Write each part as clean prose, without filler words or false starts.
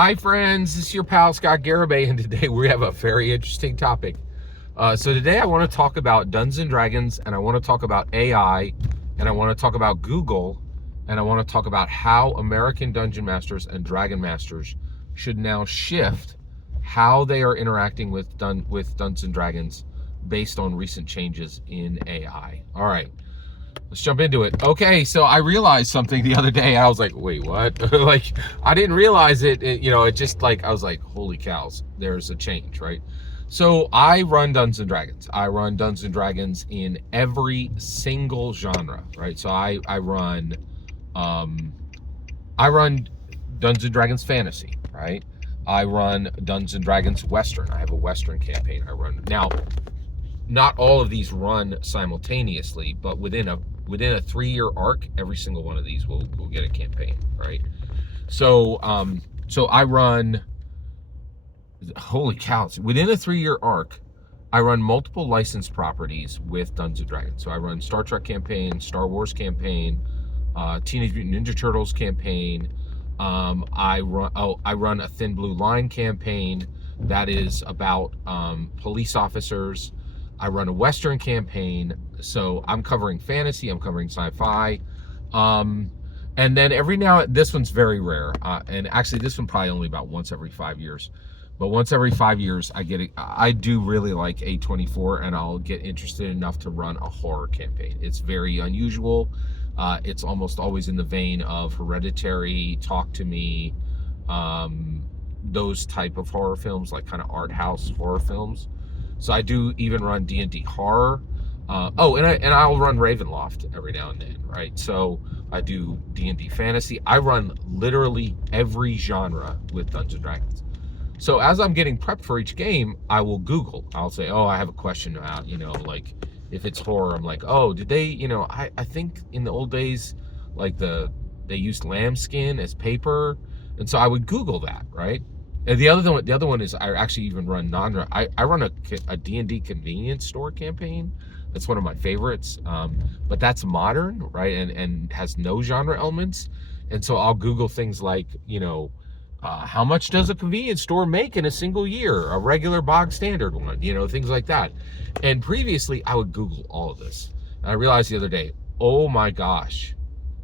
Hi friends, this is your pal Scott Garibay, and today we have a very interesting topic. So today I want to talk about Dungeons and Dragons, and I want to talk about AI, and I want to talk about Google, and I want to talk about how American Dungeon Masters and Dragon Masters should now shift how they are interacting with Dungeons and Dragons based on recent changes in AI. All right. Let's jump into it. Okay, so I realized something the other day. I was like, wait, what? Like, I didn't realize it. It just like, I was like, holy cows, there's a change, right? So I run Dungeons and Dragons. I run Dungeons and Dragons in every single genre, right? So I run Dungeons and Dragons Fantasy, right? I run Dungeons and Dragons Western. I have a Western campaign I run. Now, not all of these run simultaneously, but within a 3-year arc, every single one of these will get a campaign, right? So I run, holy cows, within a 3-year arc, I run multiple licensed properties with Dungeons and Dragons. So I run Star Trek campaign, Star Wars campaign, Teenage Mutant Ninja Turtles campaign. I run a Thin Blue Line campaign that is about police officers. I run a Western campaign, so I'm covering fantasy, I'm covering sci-fi, and then every now, this one's very rare, and actually this one probably only about once every 5 years, but once every 5 years I do really like A24, and I'll get interested enough to run a horror campaign. It's very unusual. It's almost always in the vein of Hereditary, Talk to Me, those type of horror films, like kind of art house horror films. So I do even run D&D horror. And I'll run Ravenloft every now and then, right? So I do D&D fantasy. I run literally every genre with Dungeons and Dragons. So as I'm getting prepped for each game, I will Google. I'll say, oh, I have a question about, like if it's horror, I'm like, oh, did they, I think in the old days, like they used lambskin as paper. And so I would Google that, right? And the other one is I actually even run I run a D&D convenience store campaign. That's one of my favorites, but that's modern, right? And has no genre elements. And so I'll Google things like, how much does a convenience store make in a single year? A regular bog standard one, things like that. And previously I would Google all of this. And I realized the other day, oh my gosh,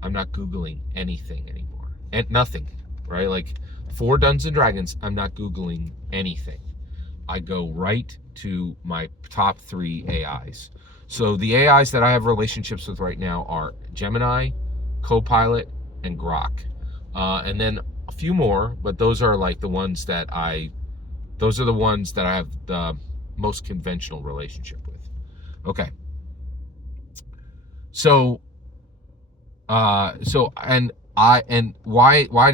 I'm not Googling anything anymore. And nothing, right? Like, for Dungeons and Dragons, I'm not Googling anything. I go right to my top 3 AIs. So the AIs that I have relationships with right now are Gemini, Copilot, and Grok. And then a few more, but those are like the ones that I have the most conventional relationship with. Okay. So why did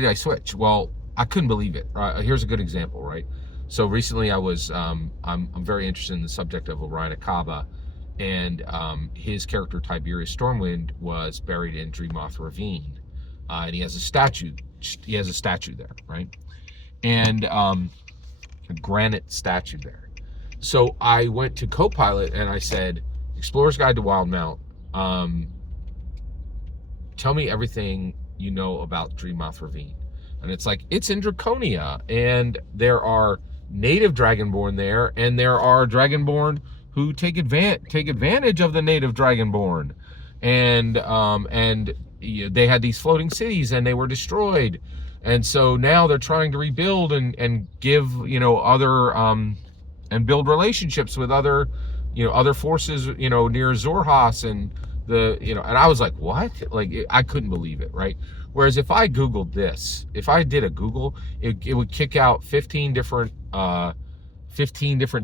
I switch? Well, I couldn't believe it. Here's a good example, right? So recently I was, I'm very interested in the subject of Orion Akaba, and his character Tiberius Stormwind was buried in Dreamoth Ravine, and he has a statue. He has a statue there, right? And a granite statue there. So I went to Copilot and I said, Explorer's Guide to Wildmount, tell me everything you know about Dreamoth Ravine. And it's like, it's in Draconia, and there are native Dragonborn there, and there are Dragonborn who take advantage of the native Dragonborn, and they had these floating cities, and they were destroyed, and so now they're trying to rebuild and give other and build relationships with other forces near Zorhas, and and I was like, what? Like, I couldn't believe it, right? Whereas if I Googled this, if I did a Google, it would kick out 15 different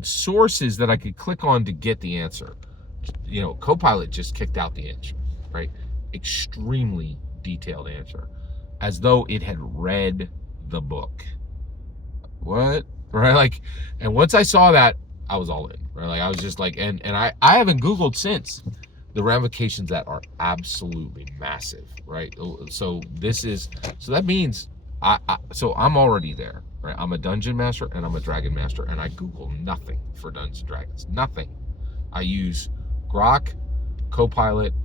sources that I could click on to get the answer. Copilot just kicked out the answer, right? Extremely detailed answer, as though it had read the book. What? Right? Like, and once I saw that, I was all in, right? Like, I was just like, and I haven't Googled since. The ramifications that are absolutely massive, right? So that means I'm already there, right? I'm a dungeon master and I'm a dragon master, and I Google nothing for Dungeons and Dragons, nothing. I use Grok, Copilot,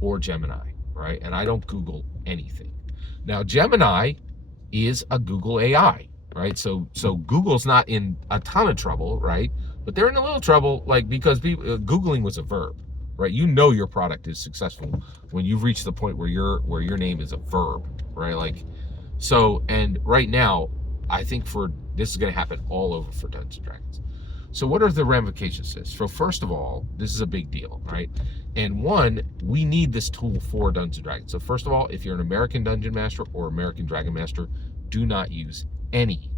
or Gemini, right? And I don't Google anything. Now, Gemini is a Google AI, right? So Google's not in a ton of trouble, right? But they're in a little trouble, like, because people, Googling was a verb, right? You know your product is successful when you've reached the point where your name is a verb, right? Like, so, and right now, I think this is going to happen all over for Dungeons and Dragons. So what are the ramifications of this? So first of all, this is a big deal, right? And one, we need this tool for Dungeons and Dragons. So first of all, if you're an American Dungeon Master or American Dragon Master, do not use any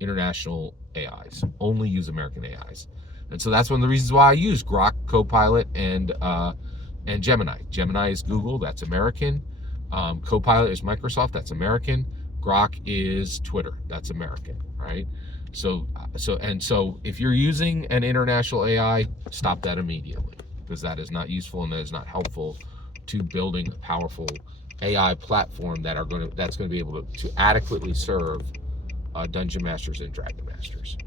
international AIs. Only use American AIs. And so that's one of the reasons why I use Grok, Copilot, and Gemini. Gemini is Google, that's American. Copilot is Microsoft, that's American. Grok is Twitter, that's American, right? So if you're using an international AI, stop that immediately, because that is not useful and that is not helpful to building a powerful AI platform that's going to be able to adequately serve Dungeon Masters and Dragon Masters.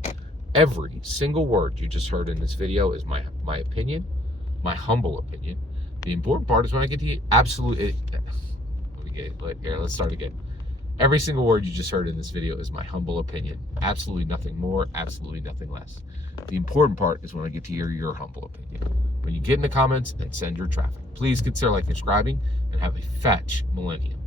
Every single word you just heard in this video is my opinion, my humble opinion. The important part is when I get to the absolute. Let's start again. Every single word you just heard in this video is my humble opinion. Absolutely nothing more, absolutely nothing less. The important part is when I get to hear your humble opinion. When you get in the comments and send your traffic. Please consider subscribing and have a fetch millennium.